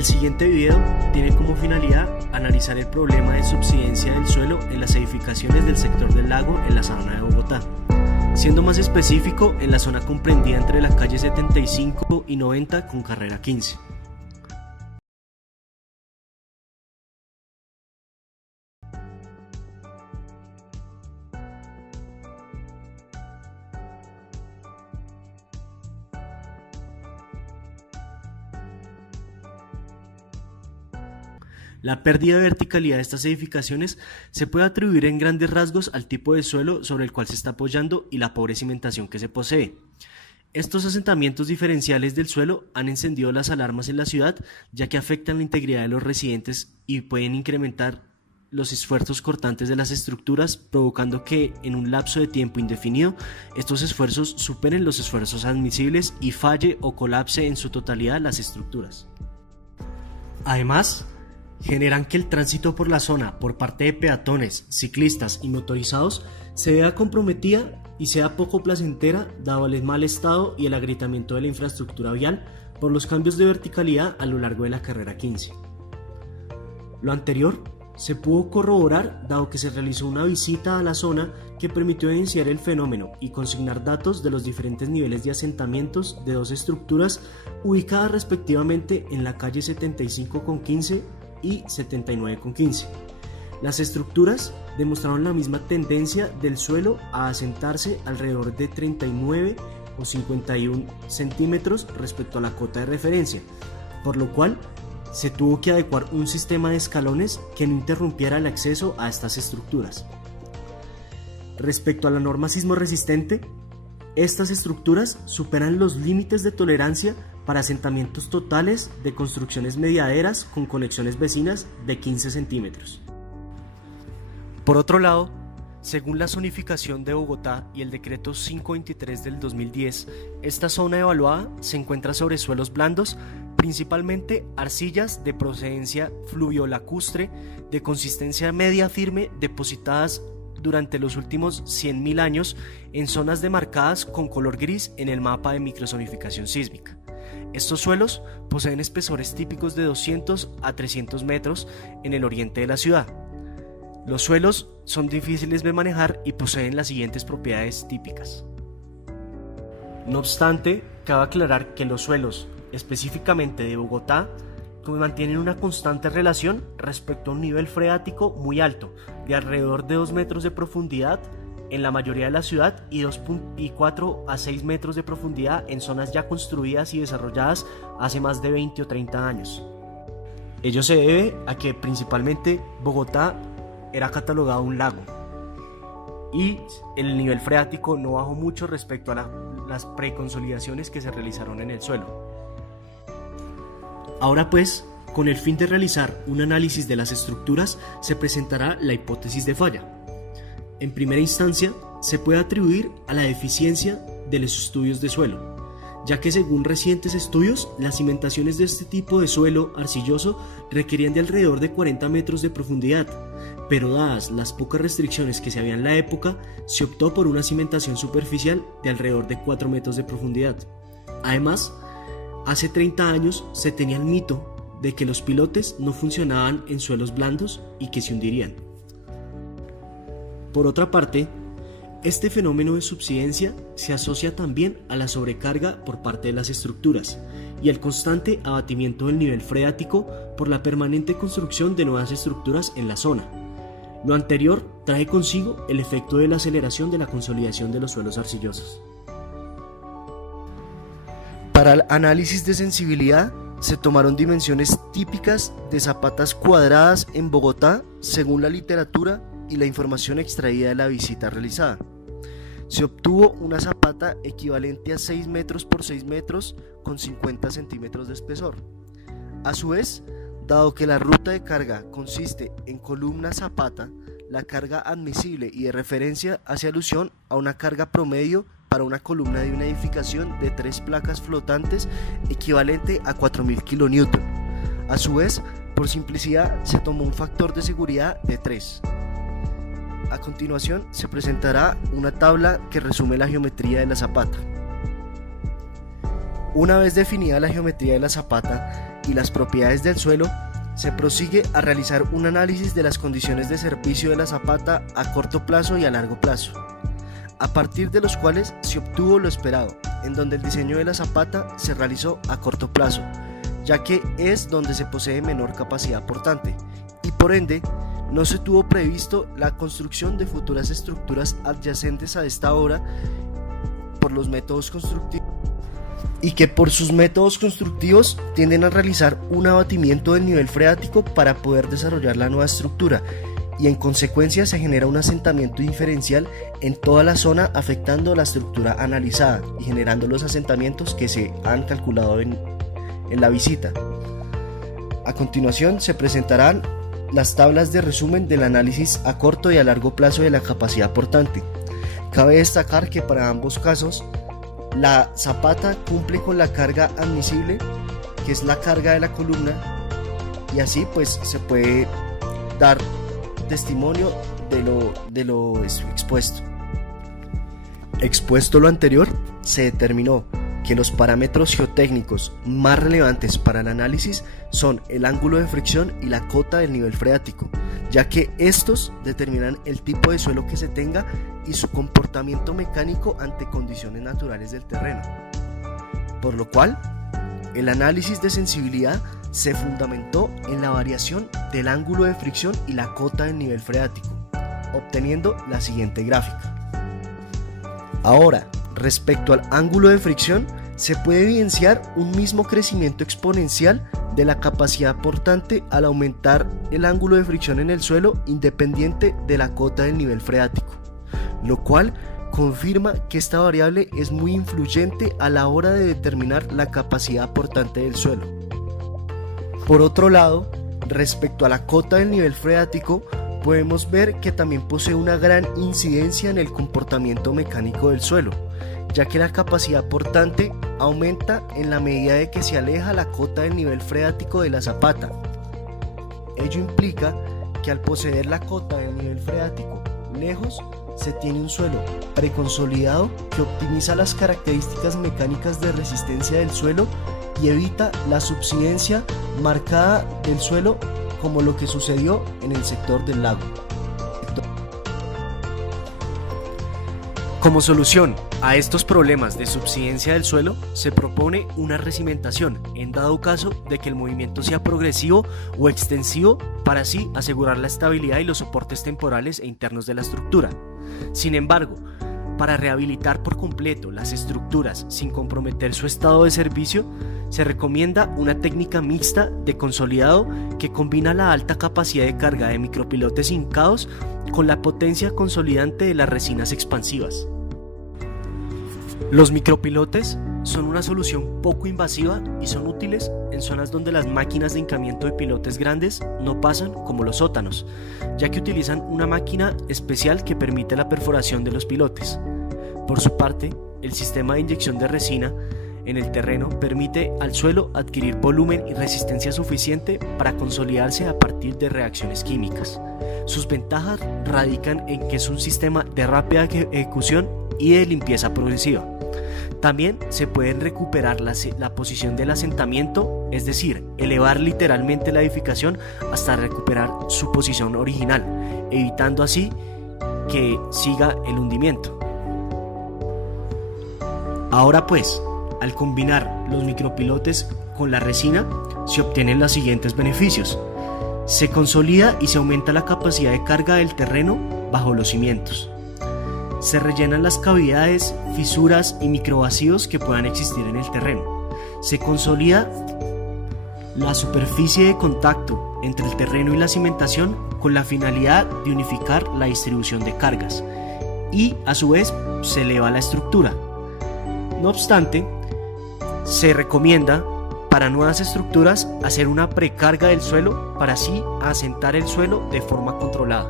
El siguiente video tiene como finalidad analizar el problema de subsidencia del suelo en las edificaciones del sector del lago en la sabana de Bogotá, siendo más específico en la zona comprendida entre la calle 75 y 90 con carrera 15. La pérdida de verticalidad de estas edificaciones se puede atribuir en grandes rasgos al tipo de suelo sobre el cual se está apoyando y la pobre cimentación que se posee. Estos asentamientos diferenciales del suelo han encendido las alarmas en la ciudad, ya que afectan la integridad de los residentes y pueden incrementar los esfuerzos cortantes de las estructuras, provocando que en un lapso de tiempo indefinido estos esfuerzos superen los esfuerzos admisibles y falle o colapse en su totalidad las estructuras. Además, generan que el tránsito por la zona por parte de peatones, ciclistas y motorizados se vea comprometida y sea poco placentera dado el mal estado y el agrietamiento de la infraestructura vial por los cambios de verticalidad a lo largo de la carrera 15. Lo anterior se pudo corroborar dado que se realizó una visita a la zona que permitió evidenciar el fenómeno y consignar datos de los diferentes niveles de asentamientos de dos estructuras ubicadas respectivamente en la calle 75 con 15 y 79 con 15. Las estructuras demostraron la misma tendencia del suelo a asentarse alrededor de 39 o 51 centímetros respecto a la cota de referencia, por lo cual se tuvo que adecuar un sistema de escalones que no interrumpiera el acceso a estas estructuras. Respecto a la norma sismo resistente, estas estructuras superan los límites de tolerancia para asentamientos totales de construcciones mediaderas con conexiones vecinas de 15 centímetros. Por otro lado, según la zonificación de Bogotá y el decreto 523 del 2010, esta zona evaluada se encuentra sobre suelos blandos, principalmente arcillas de procedencia fluviolacustre de consistencia media firme depositadas durante los últimos 100.000 años en zonas demarcadas con color gris en el mapa de microzonificación sísmica. Estos suelos poseen espesores típicos de 200 a 300 metros en el oriente de la ciudad. Los suelos son difíciles de manejar y poseen las siguientes propiedades típicas. No obstante, cabe aclarar que los suelos, específicamente de Bogotá, mantienen una constante relación respecto a un nivel freático muy alto, de alrededor de 2 metros de profundidad en la mayoría de la ciudad y 4 a 6 metros de profundidad en zonas ya construidas y desarrolladas hace más de 20 o 30 años. Ello se debe a que principalmente Bogotá era catalogado un lago y el nivel freático no bajó mucho respecto a las preconsolidaciones que se realizaron en el suelo. Ahora pues, con el fin de realizar un análisis de las estructuras, se presentará la hipótesis de falla. En primera instancia, se puede atribuir a la deficiencia de los estudios de suelo, ya que según recientes estudios, las cimentaciones de este tipo de suelo arcilloso requerían de alrededor de 40 metros de profundidad, pero dadas las pocas restricciones que se había en la época, se optó por una cimentación superficial de alrededor de 4 metros de profundidad. Además, hace 30 años se tenía el mito de que los pilotes no funcionaban en suelos blandos y que se hundirían. Por otra parte, este fenómeno de subsidencia se asocia también a la sobrecarga por parte de las estructuras y al constante abatimiento del nivel freático por la permanente construcción de nuevas estructuras en la zona. Lo anterior trae consigo el efecto de la aceleración de la consolidación de los suelos arcillosos. Para el análisis de sensibilidad se tomaron dimensiones típicas de zapatas cuadradas en Bogotá según la literatura y la información extraída de la visita realizada. Se obtuvo una zapata equivalente a 6 metros por 6 metros con 50 centímetros de espesor. A su vez, dado que la ruta de carga consiste en columna zapata, la carga admisible y de referencia hace alusión a una carga promedio para una columna de una edificación de 3 placas flotantes equivalente a 4.000 kN. A su vez, por simplicidad, se tomó un factor de seguridad de 3. A continuación se presentará una tabla que resume la geometría de la zapata. Una vez definida la geometría de la zapata, y las propiedades del suelo, se prosigue a realizar un análisis de las condiciones de servicio de la zapata a corto plazo y a largo plazo, a partir de los cuales se obtuvo lo esperado, en donde el diseño de la zapata se realizó a corto plazo, ya que es donde se posee menor capacidad portante, y por ende no se tuvo previsto la construcción de futuras estructuras adyacentes a esta obra por los métodos constructivos, y que por sus métodos constructivos tienden a realizar un abatimiento del nivel freático para poder desarrollar la nueva estructura, y en consecuencia se genera un asentamiento diferencial en toda la zona, afectando la estructura analizada y generando los asentamientos que se han calculado en la visita. A continuación se presentarán las tablas de resumen del análisis a corto y a largo plazo de la capacidad portante. Cabe destacar que para ambos casos la zapata cumple con la carga admisible, que es la carga de la columna, y así pues se puede dar testimonio de lo expuesto. Expuesto lo anterior, se determinó que los parámetros geotécnicos más relevantes para el análisis son el ángulo de fricción y la cota del nivel freático, ya que estos determinan el tipo de suelo que se tenga y su comportamiento mecánico ante condiciones naturales del terreno. Por lo cual, el análisis de sensibilidad se fundamentó en la variación del ángulo de fricción y la cota del nivel freático, obteniendo la siguiente gráfica. Ahora, respecto al ángulo de fricción, se puede evidenciar un mismo crecimiento exponencial de la capacidad portante al aumentar el ángulo de fricción en el suelo independiente de la cota del nivel freático, lo cual confirma que esta variable es muy influyente a la hora de determinar la capacidad portante del suelo. Por otro lado, respecto a la cota del nivel freático, podemos ver que también posee una gran incidencia en el comportamiento mecánico del suelo, ya que la capacidad portante aumenta en la medida de que se aleja la cota del nivel freático de la zapata. Ello implica que al poseer la cota del nivel freático lejos, se tiene un suelo preconsolidado que optimiza las características mecánicas de resistencia del suelo y evita la subsidencia marcada del suelo, como lo que sucedió en el sector del lago. Como solución a estos problemas de subsidencia del suelo, se propone una recimentación en dado caso de que el movimiento sea progresivo o extensivo, para así asegurar la estabilidad y los soportes temporales e internos de la estructura. Sin embargo, para rehabilitar por completo las estructuras sin comprometer su estado de servicio, se recomienda una técnica mixta de consolidado que combina la alta capacidad de carga de micropilotes hincados con la potencia consolidante de las resinas expansivas. Los micropilotes son una solución poco invasiva y son útiles en zonas donde las máquinas de hincamiento de pilotes grandes no pasan, como los sótanos, ya que utilizan una máquina especial que permite la perforación de los pilotes. Por su parte, el sistema de inyección de resina en el terreno permite al suelo adquirir volumen y resistencia suficiente para consolidarse a partir de reacciones químicas. Sus ventajas radican en que es un sistema de rápida ejecución y de limpieza progresiva. También se puede recuperar la posición del asentamiento, es decir, elevar literalmente la edificación hasta recuperar su posición original, evitando así que siga el hundimiento. Ahora pues, al combinar los micropilotes con la resina, se obtienen los siguientes beneficios. Se consolida y se aumenta la capacidad de carga del terreno bajo los cimientos. Se rellenan las cavidades, fisuras y microvacíos que puedan existir en el terreno. Se consolida la superficie de contacto entre el terreno y la cimentación con la finalidad de unificar la distribución de cargas y a su vez se eleva la estructura. No obstante, se recomienda para nuevas estructuras hacer una precarga del suelo para así asentar el suelo de forma controlada.